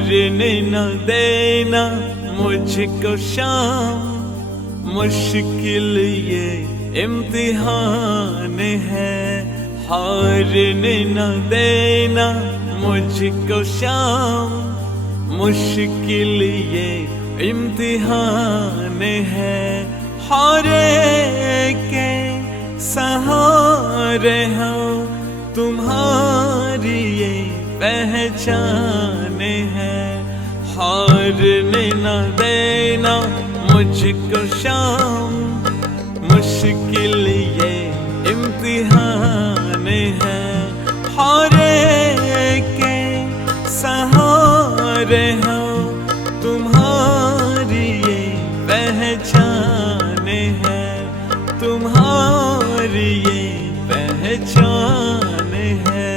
हारने न देना मुझको शाम, मुश्किल ये इम्तिहान है। हारने न देना मुझको शाम, मुश्किल ये इम्तिहान है। हारे के सहारे हो तुम्हारी ये पहचान है। हारने न देना मुझको शाम, मुश्किल ये इम्तिहान है। हारे के सहारे हो तुम्हारी ये पहचान है, तुम्हारी ये पहचान है।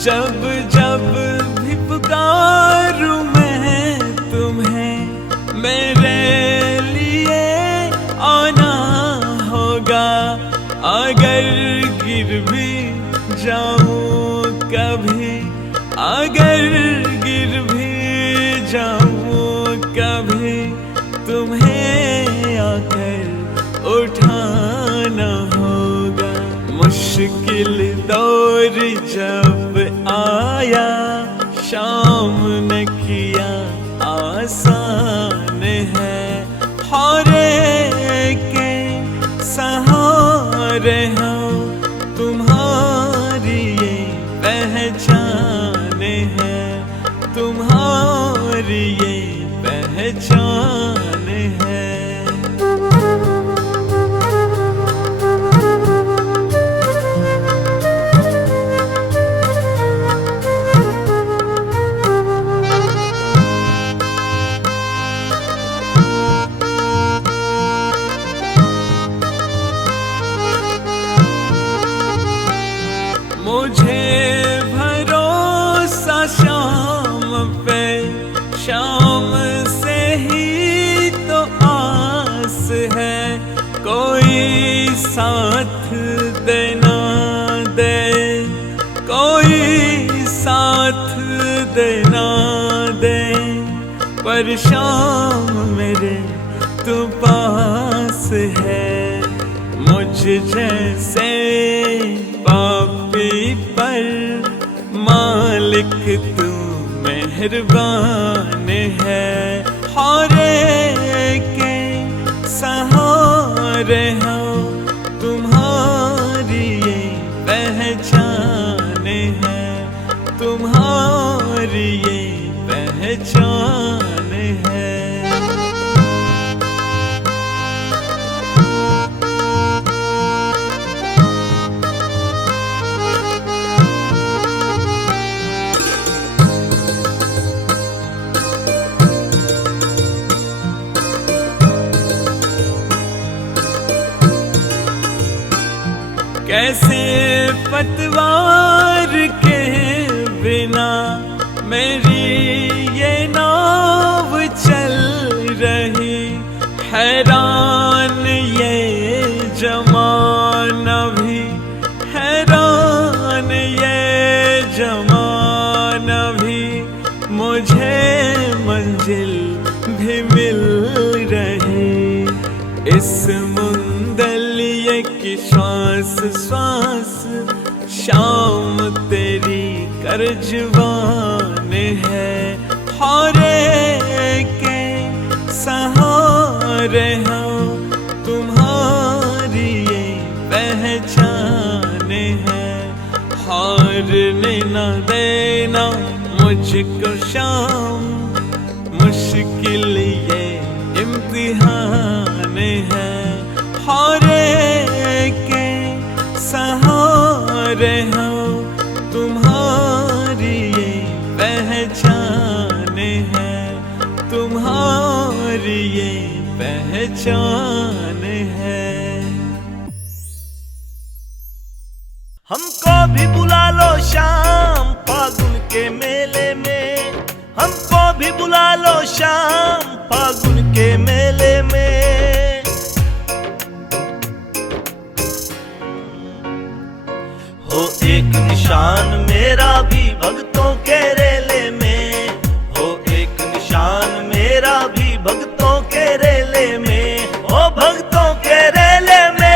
जब जब भी पुकारूं मैं तुम्हें, मेरे लिए आना होगा। अगर गिर भी जाऊं कभी, अगर गिर भी जाऊं कभी, तुम्हें आकर उठाना होगा। मुश्किल दौर जब आया, शाम ने किया आसान है। हारे के सहारे हो तुम्हारी ये पहचान है, तुम्हारी ये पहचान है। मुझे भरोसा शाम पे, शाम से ही तो आस है। कोई साथ देना दे, कोई साथ देना दे, पर शाम मेरे तू पास है। मुझ जैसे पापी पर मालिक तू मेहरबान है। हारे के सहारे हो तुम्हारी ये पहचान है, तुम्हारी ये पहचान है। कैसे पतवार के बिना मेरी ये नाव चल रही। हैरान ये जमाना भी, हैरान ये जमाना भी, मुझे मंजिल भी मिल रही। इस मुंदलिये की श्वास श्वास शाम तेरी करजवान है। हारे के सहारे हो तुम्हारी ये पहचान है। हारने न देना मुझको शाम, मुश्किल ये इम्तिहान है। हारे के सहारे हो तुम्हारी ये पहचान है, तुम्हारी ये पहचान है। हमको भी बुला लो शाम फागुन के मेले में, हमको भी बुला लो शाम फागुन के मेले में। हो एक निशान मेरा भी भक्तों के रेले में, हो एक निशान मेरा भी भक्तों के रेले में, हो भक्तों के रेले में।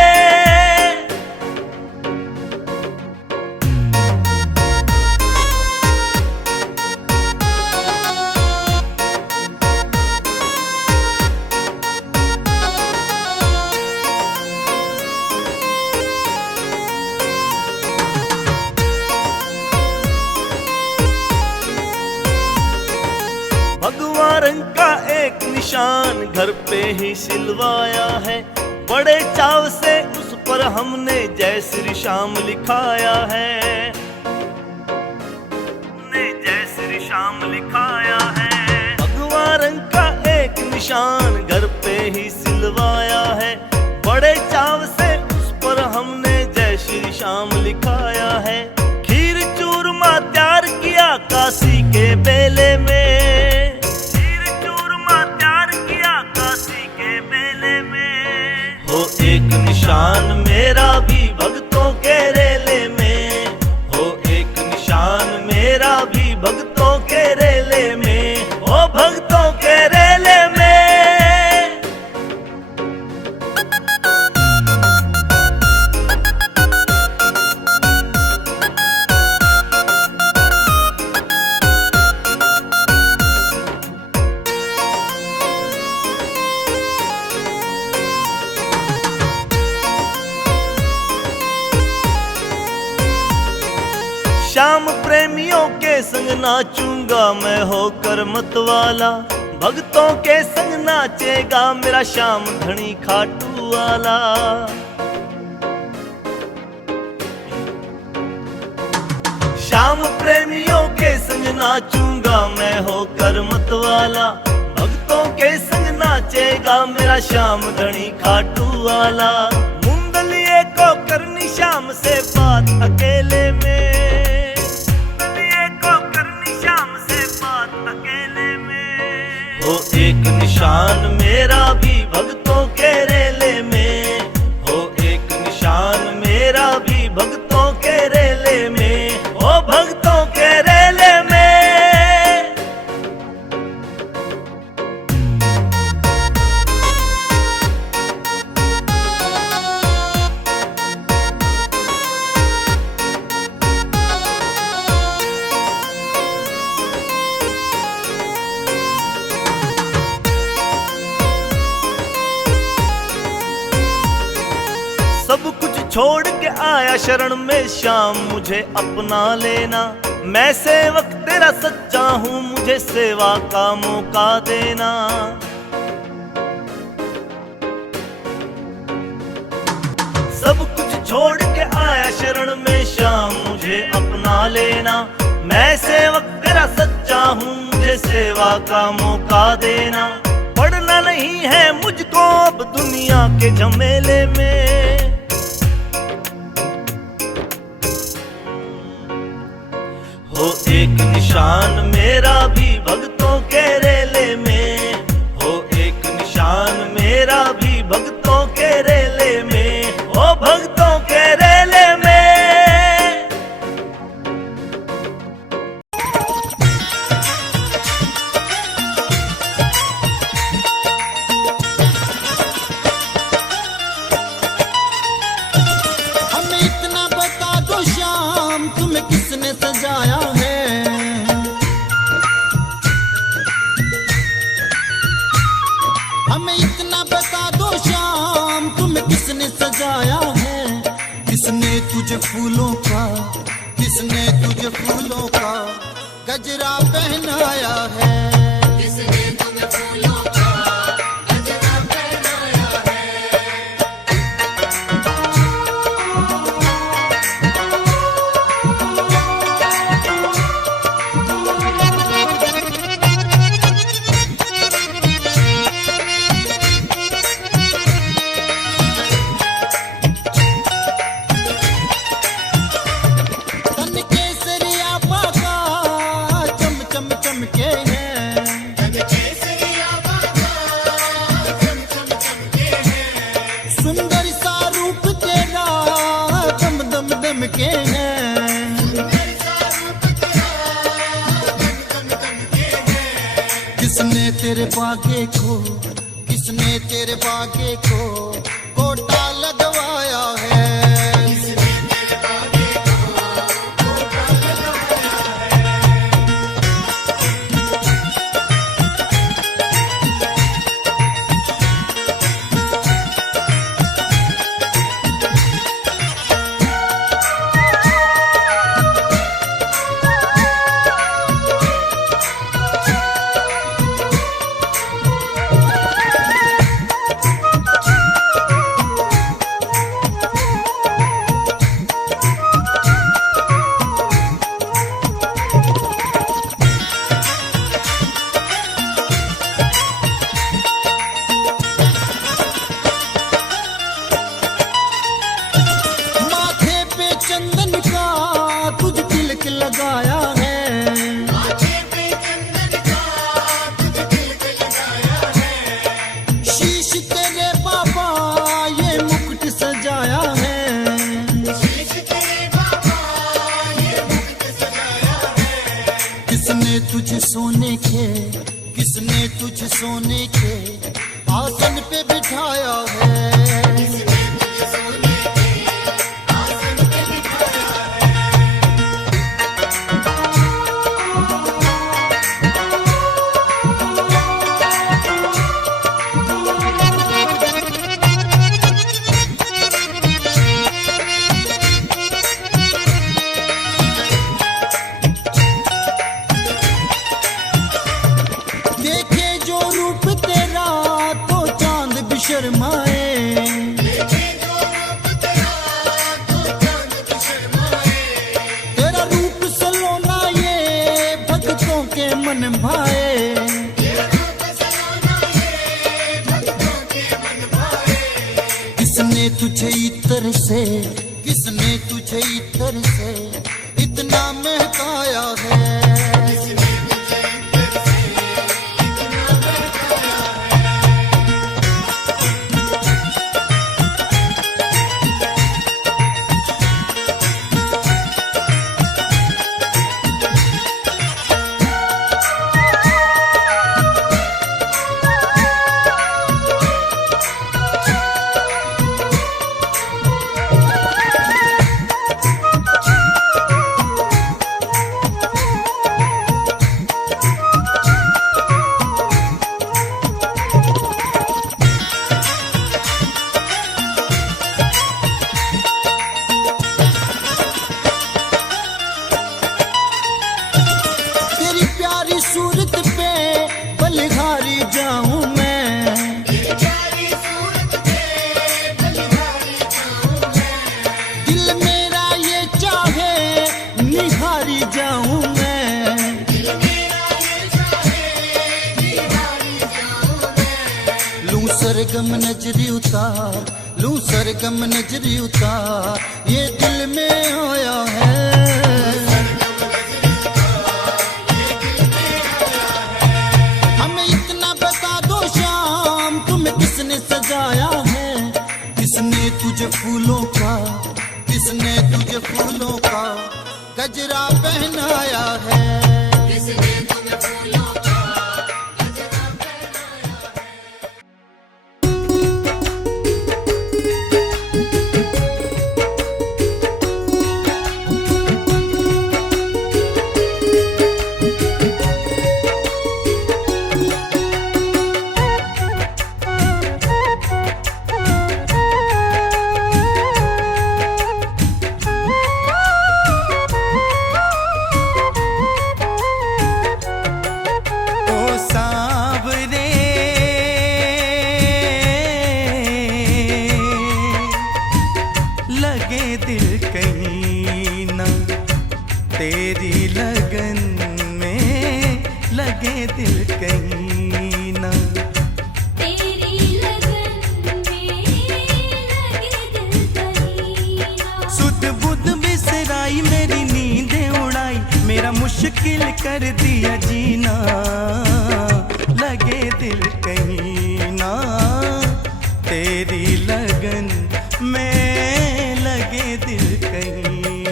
भगवा रंग का एक निशान घर पे ही सिलवाया है, बड़े चाव से उस पर हमने जय श्री श्याम लिखाया है, हमने जय श्री श्याम लिखाया है। भगवा रंग का एक निशान घर पे ही सिलवाया है, बड़े चाव से उस पर हमने जय श्री श्याम लिखाया है। खीर चूरमा तैयार किया काशी के बेले में, हो एक निशान मेरा भी भक्तों के रेले में, हो एक निशान मेरा भी भक्तों के रेले में, हो भक्तों के रेले में। श्याम प्रेमियों के संग नाचूंगा मैं होकर मतवाला, भक्तों के संग नाचेगा मेरा श्याम धनी खाटू वाला। श्याम प्रेमियों के संग नाचूंगा मैं होकर मतवाला, भक्तों के संग नाचेगा मेरा श्याम धनी खाटू वाला। मुंदलिए को करनी श्याम से बात अकेले में, हो एक निशान मेरा भी भक्तों के रेले में, हो एक निशान मेरा भी भक्तों के रेले में, हो भक्तों के रेले में। सब कुछ छोड़ के आया शरण में श्याम मुझे अपना लेना, मैं सेवक तेरा सच्चा हूँ मुझे सेवा का मौका देना। सब कुछ छोड़ के आया शरण में श्याम मुझे अपना लेना, मैं सेवक तेरा सच्चा हूँ मुझे सेवा का मौका देना। पढ़ना नहीं है मुझको अब दुनिया के झमेले में, हो एक निशान मेरा भी भक्तों के रेले में, हो एक निशान मेरा भी भक्तों के रेले में, हो भक्तों के रेले में। हमें इतना बता दो श्याम तुम्हें किसने सजाया है, हमें इतना बता दो श्याम तुम्हें किसने सजाया है। किसने तुझे फूलों का, किसने तुझे फूलों का गजरा पहनाया है, किसने तुझे फूलों का गजरा पहनाया है। के हैं। किसने तेरे बागे को, किसने तेरे बागे को गोटा लगवाया है। लगाया है, शीश तेरे बाबा ये मुकुट सजाया है। किसने तुझे सोने के, किसने तुझे सोने के आसन पे बिठाया है। शर्माए तेरा रूप सलोना ये भक्तों के मन भाए। किसने तुझे इत्र से, किसने तुझे इत्र से इतना महकाया है। सूरत पे बलिहारी जाऊं मैं, दिल मेरा ये चाहे निहारी जाऊं मैं। लूं सरगम नजरी उतार, लूं सरगम नजरी उतार ये दिल में आया है। सजाया है किसने तुझे फूलों का, किसने तुझे फूलों का गजरा पहनाया है। किसने तुझे फूलों का गजरा पहनाया तेरी लगन में लगे दिल कहीं ना, तेरी लगन में लगे दिल कहीं ना। सुध बुध बिसराई मेरी नींदें उड़ाई, मेरा मुश्किल कर दिया जीना, लगे दिल कहीं ना। तेरी लगन में लगे दिल कहीं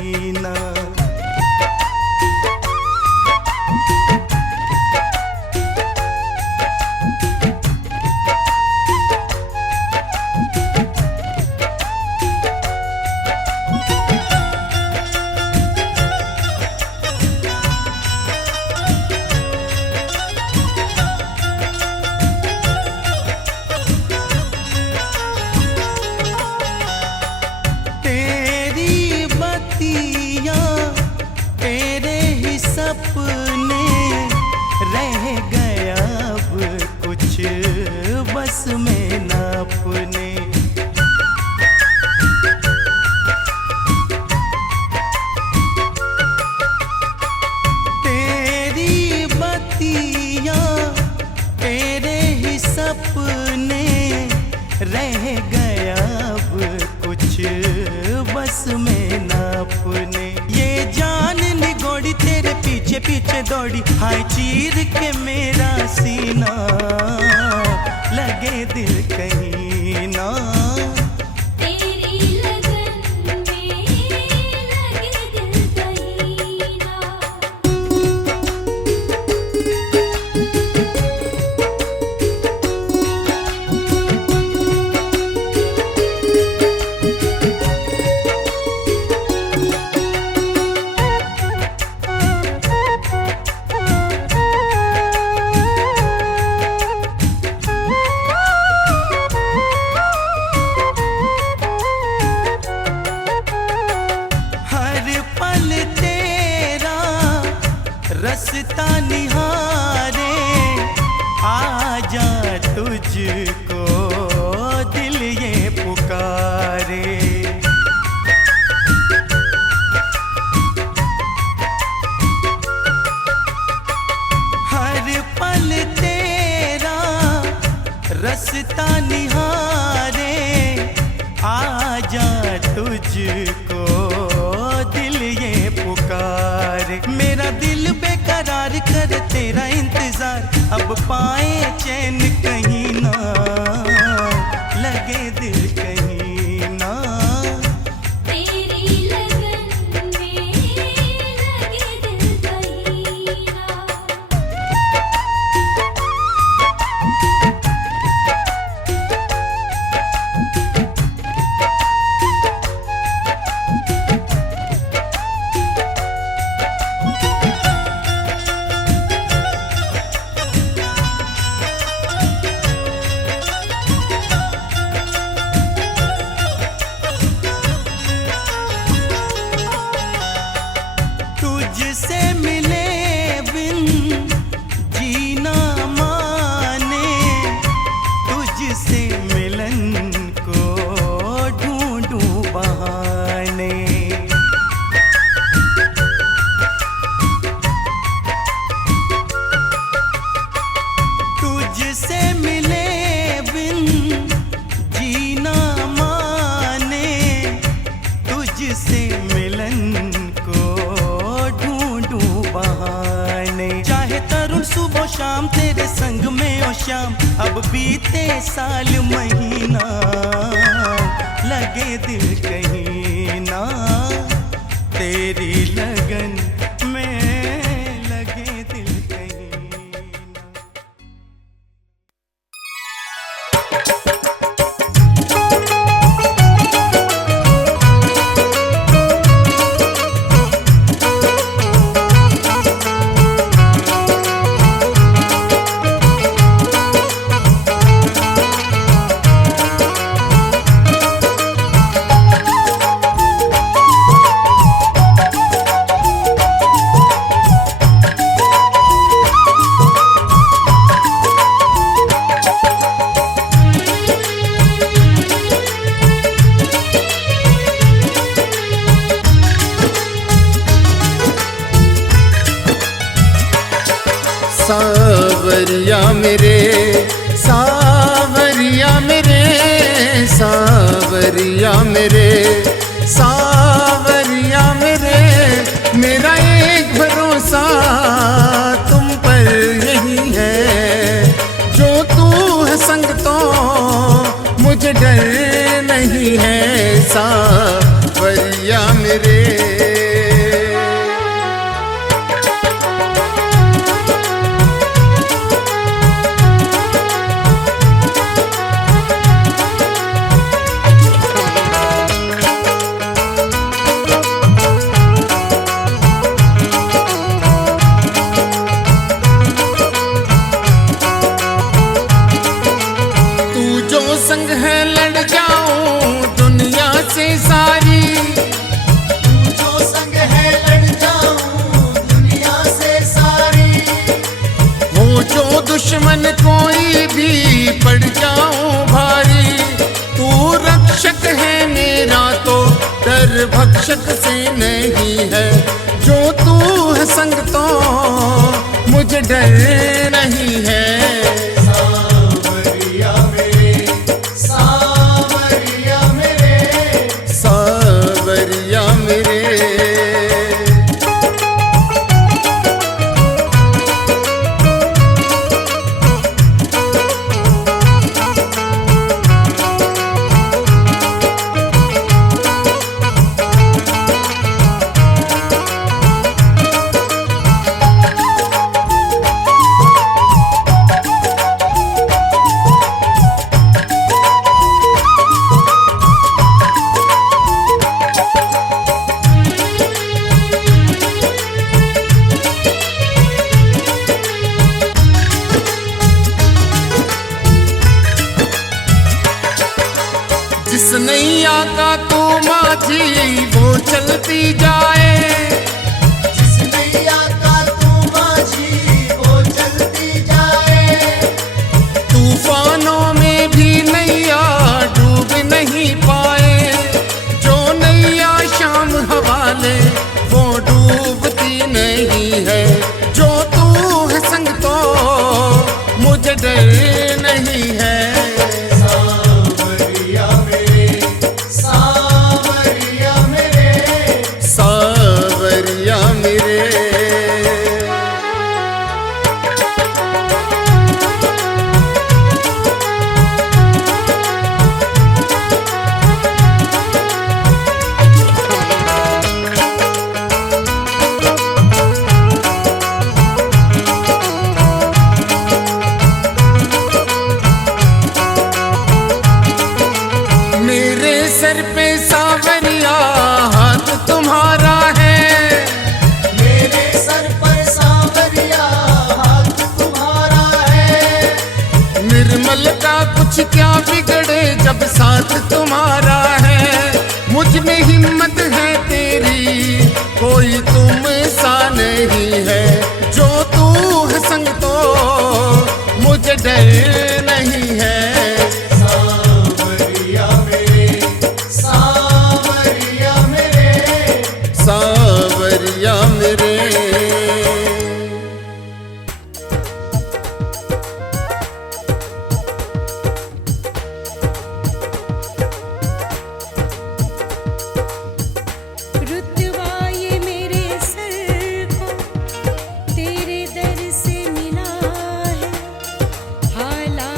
बस में न अपने। ये जान निगोड़ी तेरे पीछे पीछे दौड़ी, हाय चीर के मेरा सीना, लगे दिल कहीं ना। तेरी लगन में लगे दिल कहीं ना। हर पल तेरा रास्ता निहारे, आजा तुझको दिल ये पुकारे। हर पल तेरा रास्ता निहारे, आजा तुझको दिल ये पुकारे। मेरा दिल बेकरार कर तेरा इंतजार, अब पाए चैन कहीं ना, लगे दिल कहीं ना। तेरी लगन में लगे दिल कहीं ना। तुझसे मिले बिन जीना माने, तुझसे मिलन को ढूंढूं बहाने। तुझसे मिले बिन जीना माने, तुझसे मिलन को ढूंढूं बहाने। चाहे तरुण सुबह शाम तेरे संग में ओ शाम, अब बीते साल महीना, लगे दिल कहीं ना। तेरी लगन में लगे दिल कहीं ना। सावरिया मेरे, सावरिया मेरे, सावरिया मेरे, सावरिया मेरे। मेरा एक भरोसा तुम पर यही है, जो तू है संग तो मुझे डर नहीं है। सावरिया मेरे, संग है लड़ जाऊं दुनिया से सारी, जो संग है लड़ जाऊं दुनिया से सारी। हो जो दुश्मन कोई भी पड़ जाऊं भारी। तू रक्षक है मेरा तो डर भक्षक से नहीं है, जो तू है संग तो मुझे डर नहीं है। सावरिया मेरे। जिस नैया का तू माझी वो चलती जाए, जिस नैया का तू माझी वो चलती जाए। तूफानों में भी नैया डूब नहीं पाए, जो नैया शाम हवाले वो डूबती नहीं है। जो तू है संग तो मुझे डर नहीं है। सावरिया मेरे, सावरिया मेरे, सावरिया मेरे। मेरे सर पे सावरिया हाथ तुम्हारा है, मेरे सर पर सावरिया हाथ तुम्हारा है। निर्मल का कुछ क्या बिगड़े जब साथ तुम्हारा है। मुझ में हिम्मत है तेरी कोई तुम सा नहीं है। जो तू है संग तो मुझे डर नहीं है। सावरिया मेरे, सावरिया मेरे, सावरिया मेरे। रुतबा ये मेरे सर को तेरे दर से मिला है। हालात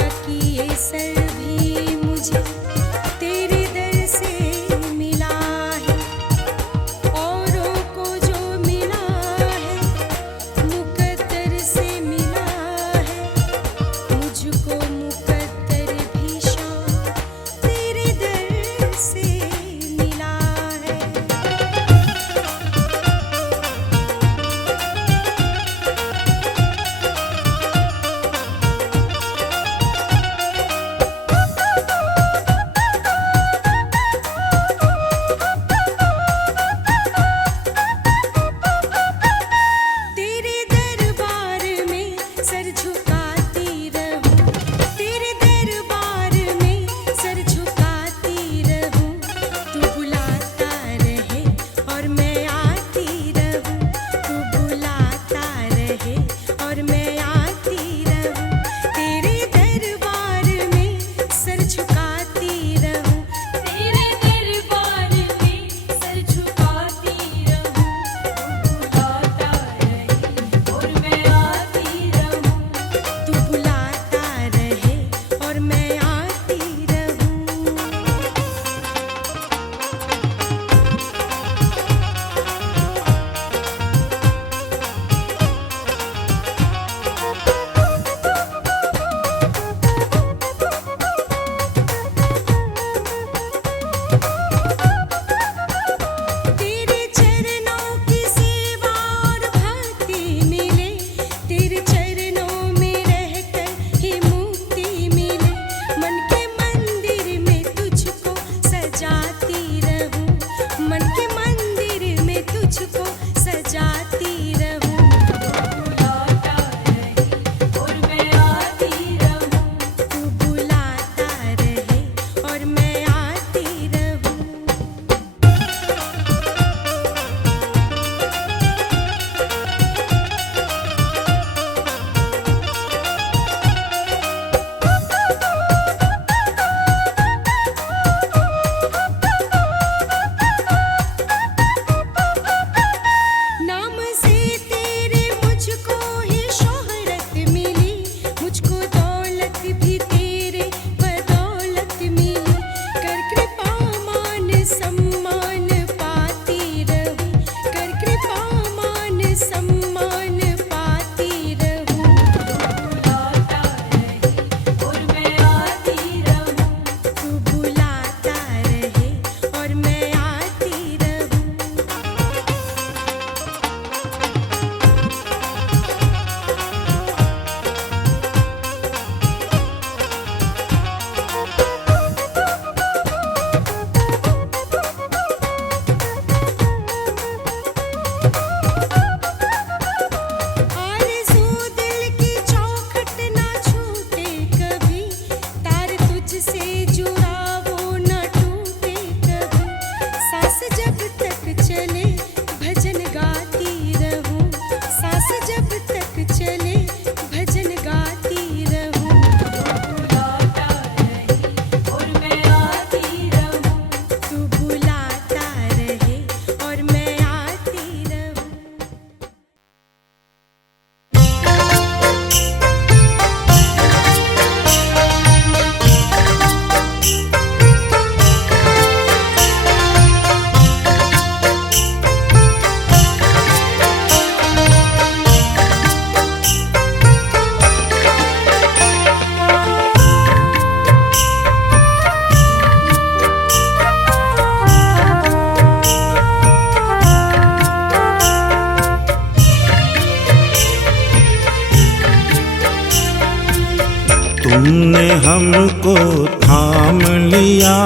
तुमने हमको थाम लिया,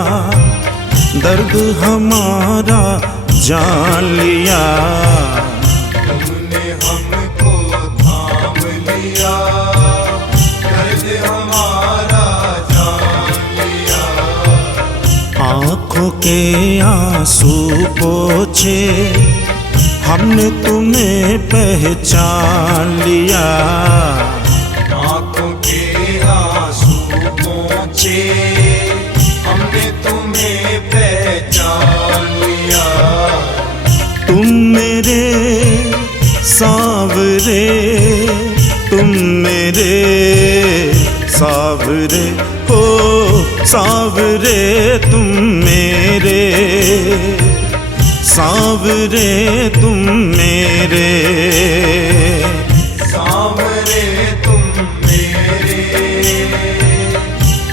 दर्द हमारा जान लिया। तुमने हमको थाम लिया, दर्द हमारा जान लिया। आँखों के आंसू पोंछे, हमने तुम्हें पहचान लिया। आँखों के आंसू पोंछे, हमने तुम्हें पहचान लिया। तुम मेरे सावरे, तुम मेरे सावरे, हो सावरे तुम मेरे, सावरे तुम मेरे। सावरे तुम मेरे,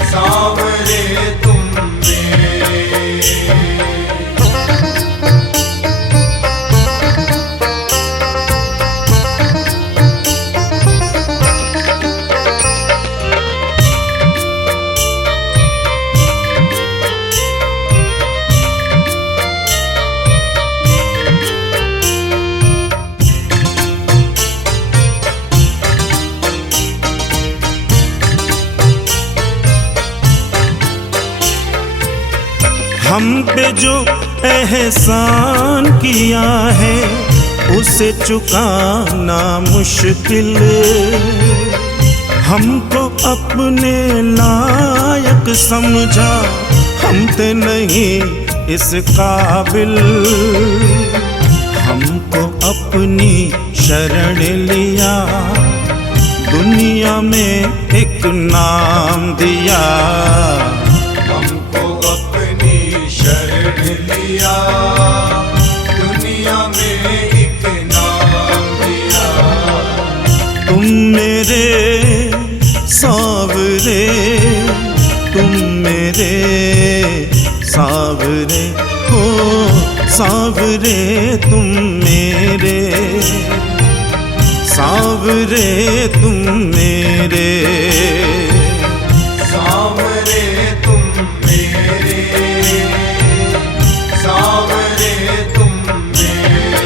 सावरे तुम मेरे। हम पे जो एहसान किया है, उसे चुकाना मुश्किल। हमको अपने लायक समझा, हम थे नहीं इस काबिल। हमको अपनी शरण लिया, दुनिया में एक नाम दिया। हमको अपनी शरण लिया, दुनिया में एक नाम दिया। तुम मेरे सावरे, तुम मेरे सावरे, हो सावरे तुम मेरे, सावरे तुम मेरे। सावरे तुम मेरे, सावरे तुम मेरे।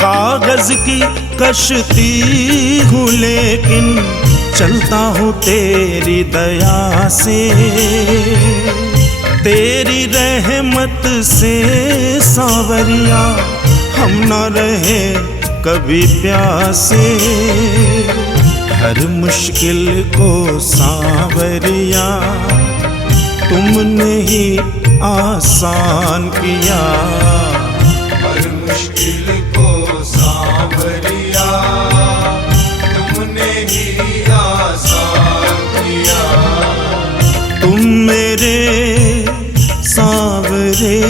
कागज की कश्ती हूँ लेकिन चलता हूँ तेरी दया से, तेरी रहमत से सावरिया हम न रहे कभी प्यासे। हर मुश्किल को सावरिया तुमने ही आसान किया। हर मुश्किल को सावरिया तुमने ही आसान किया। तुम मेरे सावरे,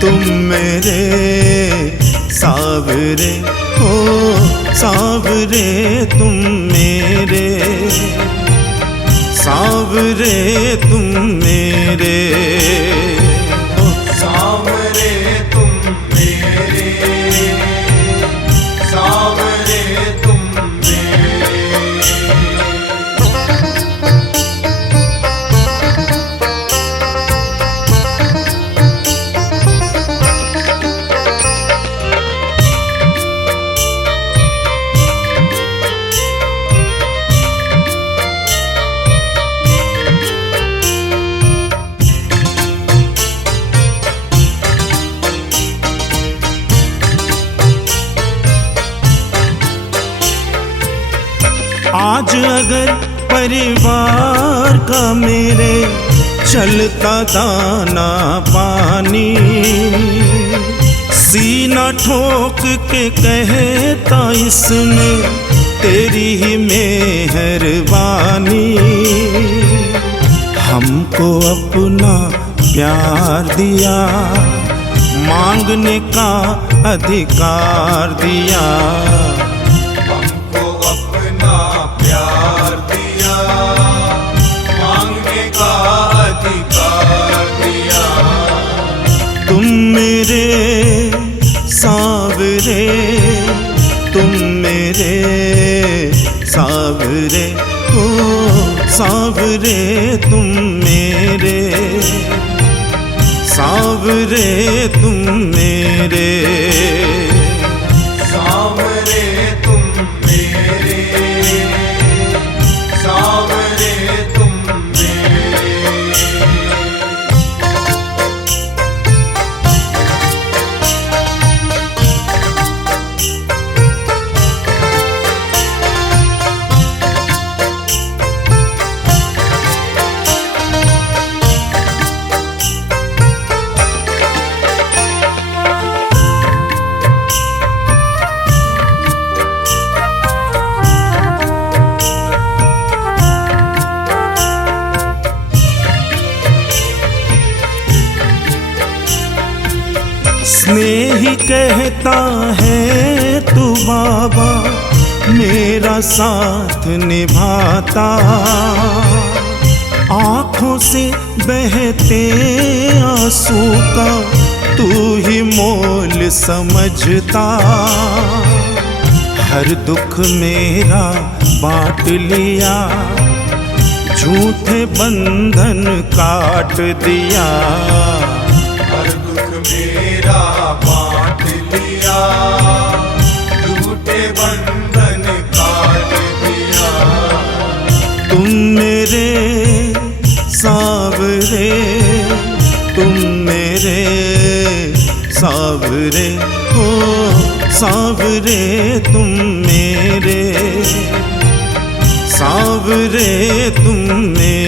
तुम मेरे सावरे, हो सावरे तुम मेरे, सावरे तुम मेरे। सावरे तुम मेरे, सावरे तुम मेरे। आज अगर परिवार का मेरे चलता दाना पानी, सीना ठोक के कहता इसमें तेरी ही मेहरबानी। हमको अपना प्यार दिया, मांगने का अधिकार दिया। हमको अपना प्यार दिया, मांगने का अधिकार दिया। तुम मेरे सावरे, तुम मेरे सावरे, ओ सावरे तुम मेरे, सावरे तुम मेरे। सावरे तुम मेरे, सावरे तुम मेरे। स्नेही कहता है तू बाबा मेरा साथ निभाता। आँखों से बहते आंसू का तू ही मोल समझता। हर दुख मेरा बांट लिया, झूठे बंधन काट दिया। हर दुख मेरा बांट लिया, झूठे बंधन काट दिया। तुम मेरे सावरे, तुम मेरे सावरे, हो सावरे तुम मेरे, सावरे तुम मेरे।